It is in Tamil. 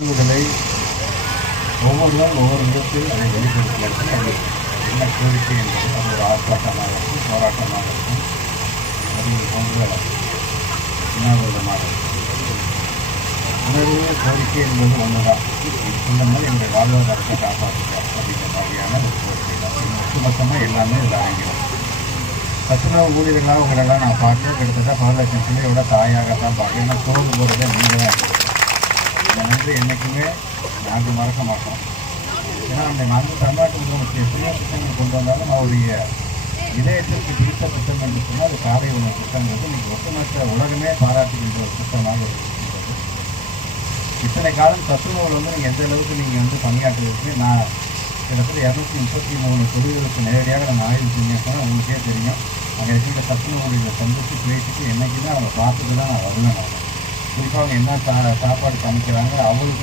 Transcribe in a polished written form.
உணர்வுகளை ஒவ்வொருவரும் ஒவ்வொரு விதத்தில் அதை வெளிப்படுத்துவதற்கு அது என்ன கோரிக்கை என்பது அது ஒரு ஆர்ப்பாட்டமாக இருக்கும், போராட்டமாக இருக்கும், அது போன்ற உணர்வுகமாக இருக்கும். உணர்வு கோரிக்கை என்பது ஒன்றுதான். சொன்னது என்னுடைய வாழ்வாதாரத்தை காப்பாற்றுங்க அப்படின்ற மாதிரியான ஒரு கோரிக்கை தான். ஒட்டுமொத்தமாக எல்லாமே இதில் அடங்கிடும். சத்துணவு ஊழியர்களாக உங்களெல்லாம் நான் பார்க்க கிட்டத்தட்ட 10 லட்சம் பிள்ளையோட தாயாகத்தான் பார்க்க. ஏன்னா சோறு போகிறத நீங்கள் தான் இருக்குது. இந்த நன்றி என்றைக்குமே நாங்கள் மறக்க மாட்டோம். ஏன்னா நாங்கள் தமிழ்நாட்டு முதலமைச்சர் எத்தனையோ திட்டங்கள் கொண்டு வந்தாலும் அவருடைய இதயத்திற்கு பிடித்த திட்டம் என்று சொன்னால் அது காலை உணவு திட்டங்கிறது இன்றைக்கி ஒட்டுமொத்த உலகமே பாராட்டுகின்ற ஒரு திட்டமாக இருக்கின்றது. இத்தனை காலம் சத்துணவுகள் நீங்கள் எந்த அளவுக்கு நீங்கள் பணியாற்றுவதற்கு நான் கிட்டத்தட்ட 233 தொழில்களுக்கு நேரடியாக நம்ம ஆய்வு செஞ்சோம்னா உங்களுக்கே தெரியும். அங்கே இருக்கிற சத்துணவுகளை சந்தித்து பேசிட்டு என்றைக்குமே அவங்க பார்த்துட்டு தான் நான் வருவேன். குறிப்பாக அவங்க என்ன சாப்பாடு சமைக்கிறாங்க அவங்களுக்கு